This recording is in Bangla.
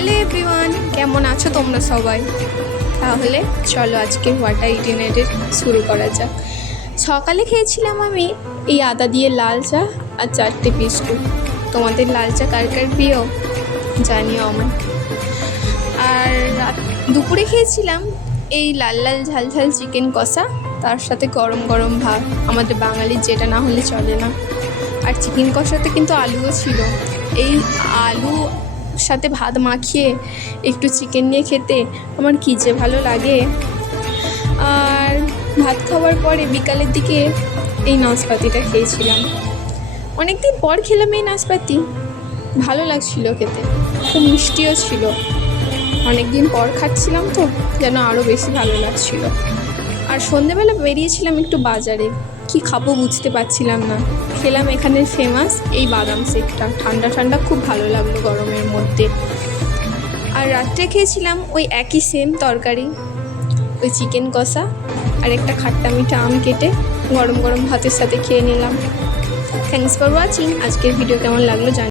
হ্যালো এভরিওয়ান, কেমন আছো তোমরা সবাই? তাহলে চলো আজকে হোয়াট আই ইটিনেটের শুরু করা যাক। সকালে খেয়েছিলাম আমি এই আদা দিয়ে লাল চা আর 4টে বিস্কুট। তোমাদের লাল চা কার কার প্রিয় জানিও আমায়। আর দুপুরে খেয়েছিলাম এই লাল লাল ঝাল ঝাল চিকেন কষা, তার সাথে গরম গরম ভাত, আমাদের বাঙালির যেটা না হলে চলে না। আর চিকেন কষাতে কিন্তু আলুও ছিল। এই আলু সাথে ভাত মাখিয়ে একটু চিকেন নিয়ে খেতে আমার কী যে ভালো লাগে। আর ভাত খাওয়ার পরে বিকালের দিকে এই নাশপাতিটা খেয়েছিলাম। অনেক দিন পর খেলাম এই নাশপাতি, ভালো লাগছিল খেতে, খুব মিষ্টিও ছিল। অনেক দিন পর খাচ্ছিলাম তো যেন আরও বেশি ভালো লাগছিল। আর সন্ধেবেলা বেরিয়েছিলাম একটু বাজারে, কি খাবো বুঝতে পারছিলাম না। খেলাম এখানের ফেমাস এই বাদাম শেকটা, ঠান্ডা ঠান্ডা খুব ভালো লাগলো গরমের মধ্যে। আর রাত্রে খেয়েছিলাম ওই একই সেম তরকারি, ওই চিকেন কষা আর একটা খাট্টা মিঠা আম কেটে গরম গরম ভাতের সাথে খেয়ে নিলাম। Thanks for watching. আজকের ভিডিও কেমন লাগলো জানি।